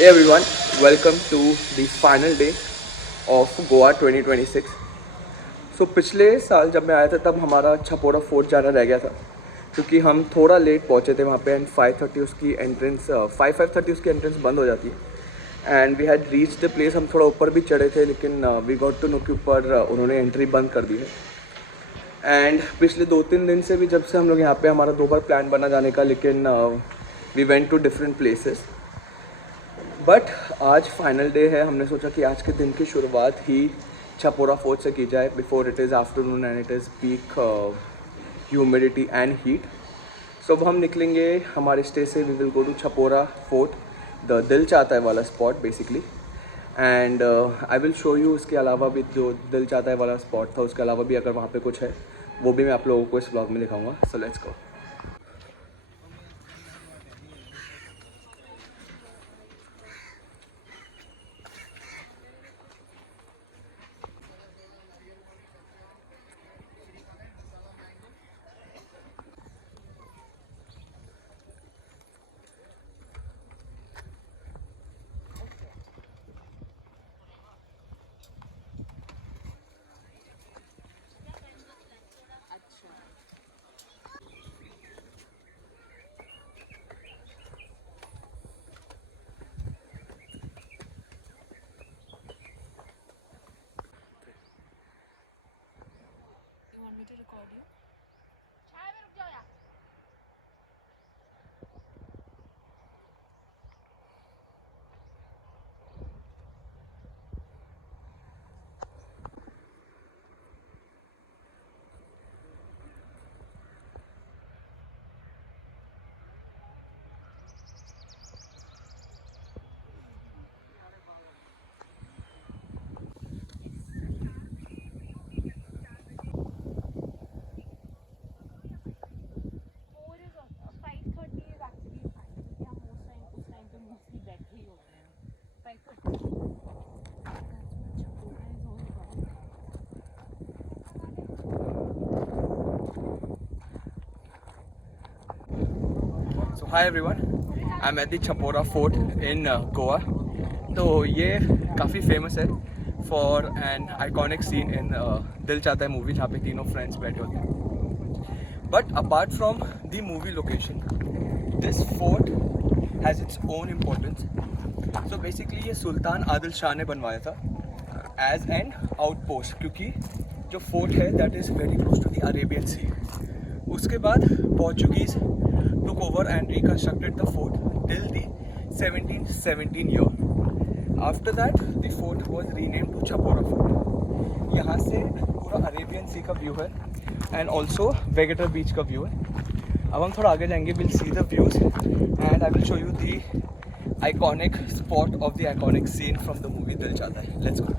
Hey everyone, welcome to the final day of Goa 2026. So पिछले साल जब मैं आया था तब हमारा छपोरा फोर्ट जाना रह गया था क्योंकि हम थोड़ा लेट पहुंचे थे वहाँ पे एंड 5:30 उसकी एंट्रेंस 5:30 उसकी एंट्रेंस बंद हो जाती है and we had reach the place. हम थोड़ा ऊपर भी चढ़े थे लेकिन वी गॉट टू नो के ऊपर उन्होंने एंट्री बंद कर दी है. एंड पिछले 2-3 दिन से भी जब से हम लोग यहाँ पे हमारा 2 बार प्लान बना जाने का लेकिन we went to different places. But आज फाइनल डे है. हमने सोचा कि आज के दिन की शुरुआत ही छपोरा फोर्ट से की जाए before it is afternoon and it is peak humidity and heat. So अब हम निकलेंगे हमारे स्टे से. We will go to Chapora fort, the Dil Chahta Hai वाला spot basically. And I will show you. उसके अलावा भी जो दिल चाहता है वाला स्पॉट था उसके अलावा भी अगर वहाँ पे कुछ है वो भी मैं आप लोगों को इस ब्लॉग में दिखाऊंगा. So let's go. Me to record you. Hi everyone, I am at the Chapora fort in Goa. तो ये काफ़ी फेमस है for an iconic scene in Dil Chahta है मूवी जहाँ पे तीनों फ्रेंड्स बैठे होते हैं. But apart from the movie location this fort has its own importance. So basically ये सुल्तान आदिल शाह ने बनवाया था एज एन आउटपोस्ट क्योंकि जो फोर्ट है that is very close to the Arabian sea. उसके बाद Portuguese took over and reconstructed the fort till the 1717 year. After that, the fort was renamed to Chapora Fort. यहाँ से पूरा अरेबियन सी का व्यू है एंड ऑल्सो वेगेटर बीच का व्यू है. अब हम थोड़ा आगे जाएंगे. Will see the views and I will show you the iconic spot of the iconic scene from the movie Dil Chahta Hai. Let's go.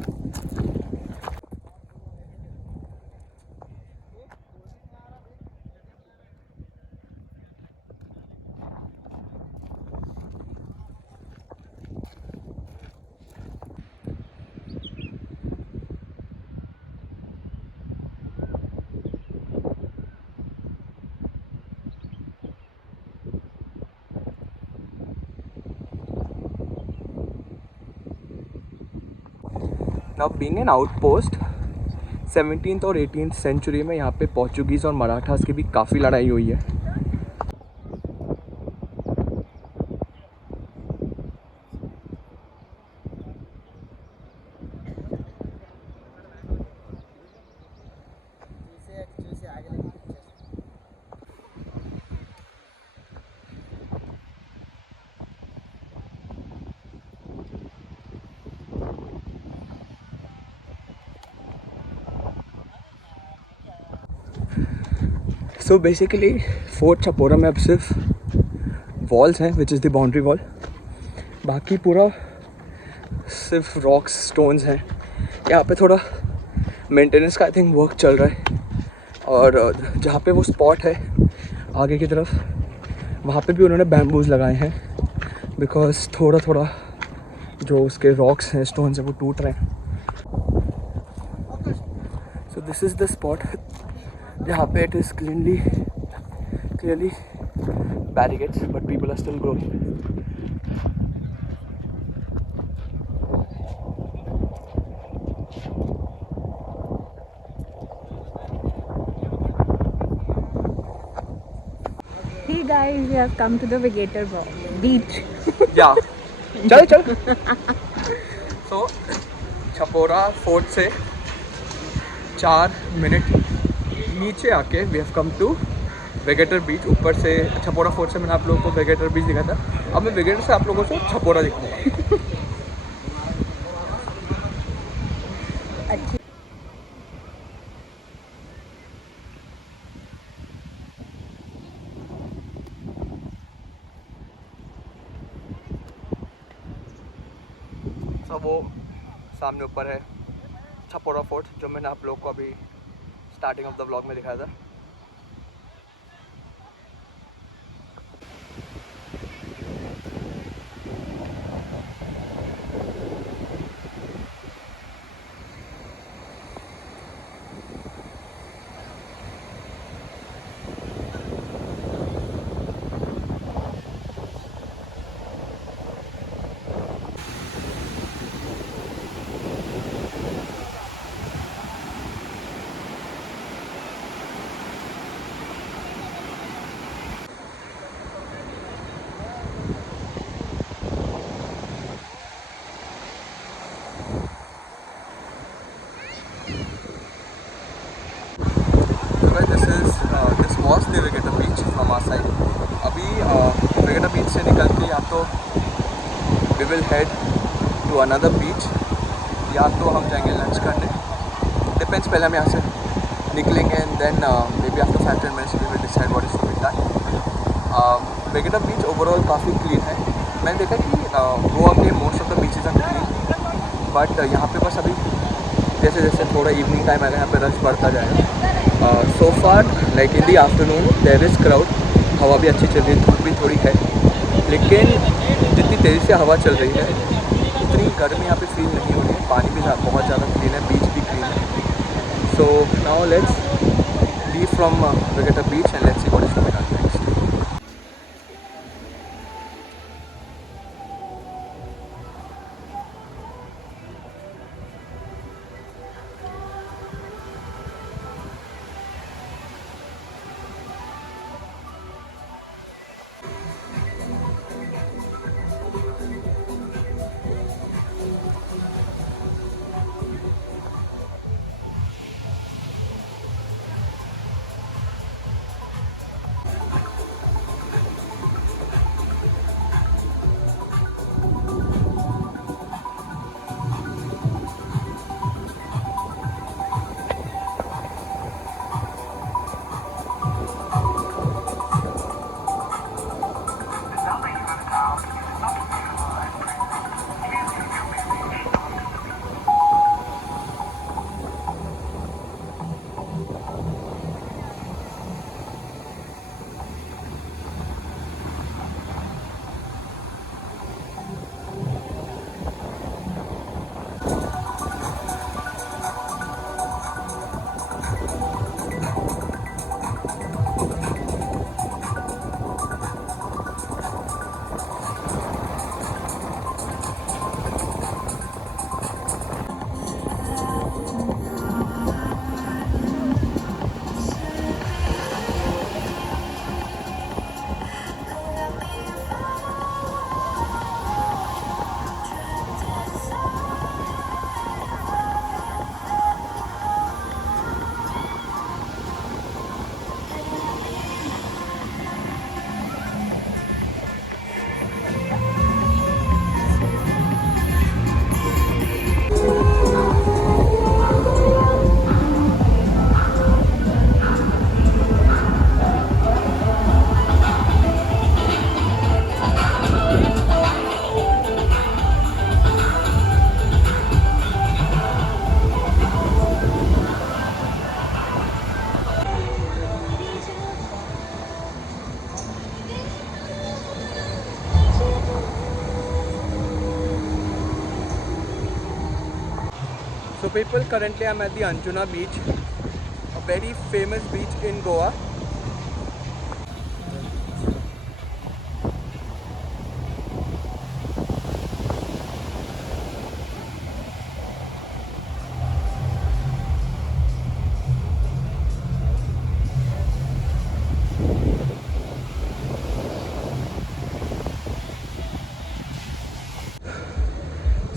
Now being an outpost 17th और 18th सेंचुरी में यहाँ पे पोर्चुगीज़ और मराठास की भी काफ़ी लड़ाई हुई है. सो बेसिकली फोर्ट छपोरा में अब सिर्फ वॉल्स हैं which is the boundary wall. बाकी पूरा सिर्फ रॉक्स स्टोन्स हैं. यहाँ पे थोड़ा मेंटेनेंस का आई थिंक वर्क चल रहा है. और जहाँ पे वो स्पॉट है आगे की तरफ वहाँ पे भी उन्होंने बैम्बूज लगाए हैं बिकॉज थोड़ा थोड़ा जो उसके रॉक्स हैं स्टोन्स हैं वो टूट रहे हैं. So this is the spot जहाँ पे it is clearly barricades but people are still growing. guys, we have come to the Vegator beach. या चल चल. So छपोरा फोर्ट से 4 मिनट नीचे आके we have come to Vagator बीच. ऊपर से छपोरा फोर्ट से मैंने आप लोगों को वेगेटर बीच दिखा था. अब मैं वेगेटर से आप लोगों को छपोरा दिखाऊंगा. तो वो सामने ऊपर है छपोरा फोर्ट, जो मैंने आप लोगों को अभी स्टार्टिंग ऑफ द व्लॉग में दिखाया था. This was the Vagator beach from our side. अभी वेगेटर बीच से निकल के या तो we will head to another beach, या तो हम जाएंगे लंच करने. डिपेंड्स. पहले हम यहाँ से निकलेंगे and then maybe after 5-10 minutes we will decide what is to be done. Vagator beach overall काफ़ी क्लीन है. मैंने देखा कि गोवा के most of the beaches are clean, but यहाँ पे बस अभी जैसे जैसे थोड़ा इवनिंग टाइम आएगा यहाँ पे रश बढ़ता जाएगा. So far like in the afternoon there is crowd. हवा भी अच्छी चल रही है, धूप भी थोड़ी है, लेकिन जितनी तेज़ी से हवा चल रही है उतनी गर्मी यहाँ पे फील नहीं हो रही है. पानी भी बहुत ज़्यादा क्लीन है, बीच भी क्लीन है. So now let's leave from Vagator beach and let's see what is to be done next. So people, currently I'm at the Anjuna beach, a very famous beach in Goa.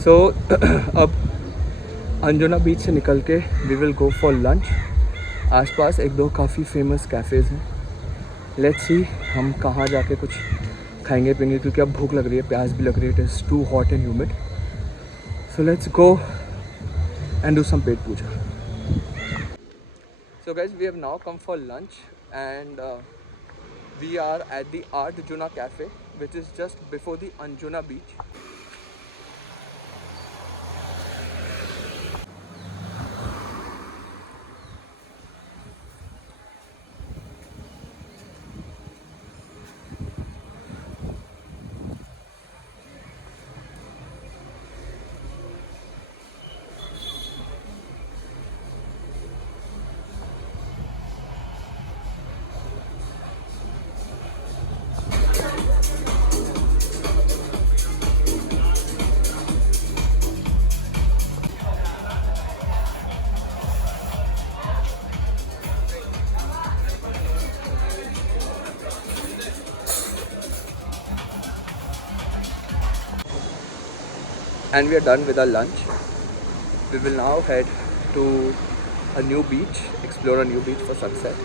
So अब Anjuna beach से निकल के we will go for lunch. आसपास एक दो काफ़ी famous cafes हैं। Let's see हम कहाँ जाके कुछ खाएंगे पीएंगे, क्योंकि अब भूख लग रही है, प्यास भी लग रही है। It is too hot and humid. So let's go and do some पेट पूजा। So guys we have now come for lunch and we are at the Arjuna Cafe, which is just before the Anjuna beach. And we are done with our lunch. We will now head to a new beach, explore a new beach for sunset.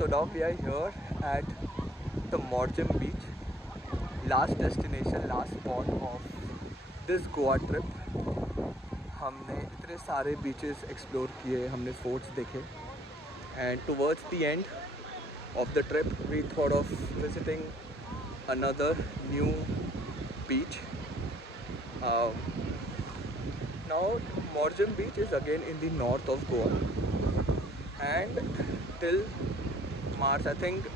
So now we are here at the Morjam beach, last destination, last spot of this Goa trip. हमने इतने सारे beaches explore किए, हमने forts देखे, and towards the end of the trip we thought of visiting another new beach. Now Morjam beach is again in the north of Goa, and till March, I think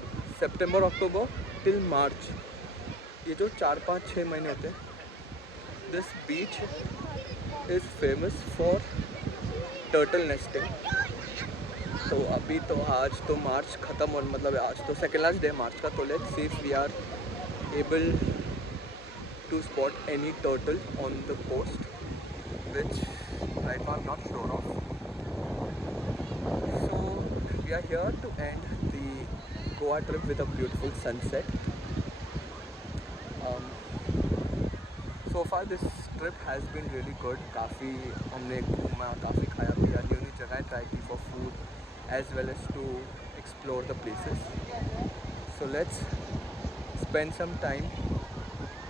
September October till March, ये जो 4-5-6 महीने होते हैं, दिस बीच is famous for turtle nesting. तो अभी तो आज तो मार्च ख़त्म और मतलब आज तो सेकेंड लास्ट डे मार्च का, तो let's see if we are able to spot any turtle on the coast, which right now I am not sure of. We are here to end the Goa trip with a beautiful sunset. So far this trip has been really good. काफ़ी हमने घूमा, काफ़ी खाया पिया, न्यू जगह ट्राई की for food as well as to explore the places. So let's spend some time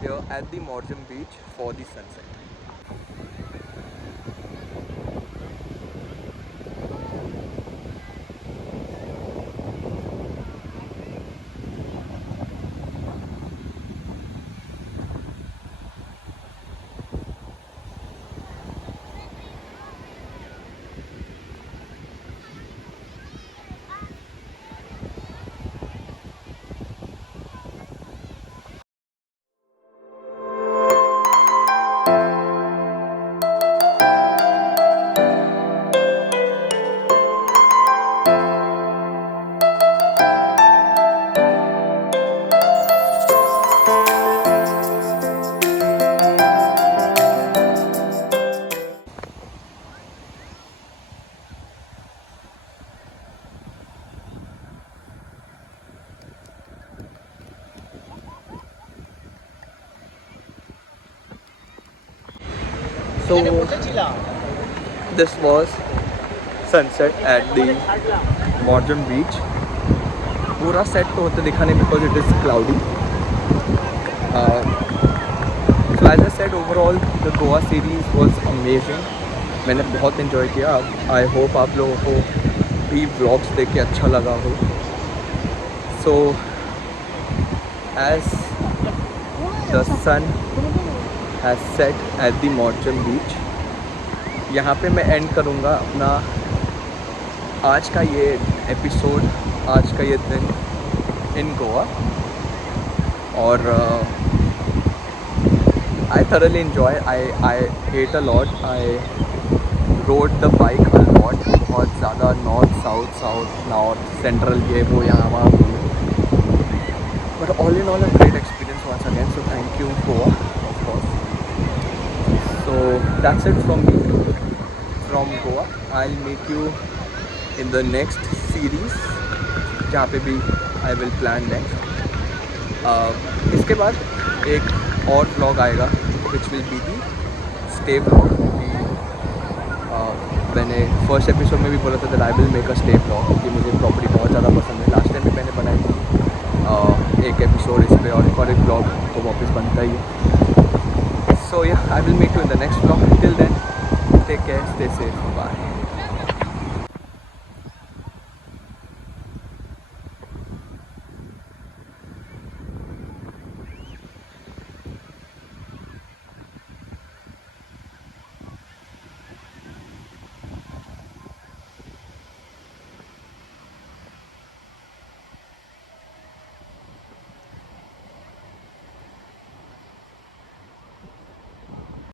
here at the Morjam beach for the sunset. So this was sunset at the Morjam beach. पूरा सेट तो होते दिखा नहीं because it is cloudy. So as I said, overall the Goa series was amazing. मैंने बहुत enjoy किया. I hope आप लोगों को भी vlogs देख के अच्छा लगा हो. So as the sun has set at the Morjam beach, यहाँ पे मैं एंड करूँगा अपना आज का ये एपिसोड, आज का ये दिन इन गोवा. और आई thoroughly enjoy, I ate a lot, I road the bike a lot, बहुत ज़्यादा नॉर्थ साउथ सेंट्रल ये वो यहाँ वहाँ घूमे, but all in all a great experience once again. So thank you Goa of course. So that's it from me from Goa. I'll meet you in the next series जहाँ पे भी I will plan next. इसके बाद एक और vlog आएगा which will be the stay vlog. मैंने first episode में भी बोला था that I will make a stay vlog क्योंकि मुझे प्रॉपर्टी बहुत ज़्यादा पसंद है. लास्ट टाइम भी मैंने बनाई थी एक एपिसोड इस पर और एक vlog तो वापस बनता ही है. So yeah, I will meet you in the next vlog. Till then, take care, stay safe, bye.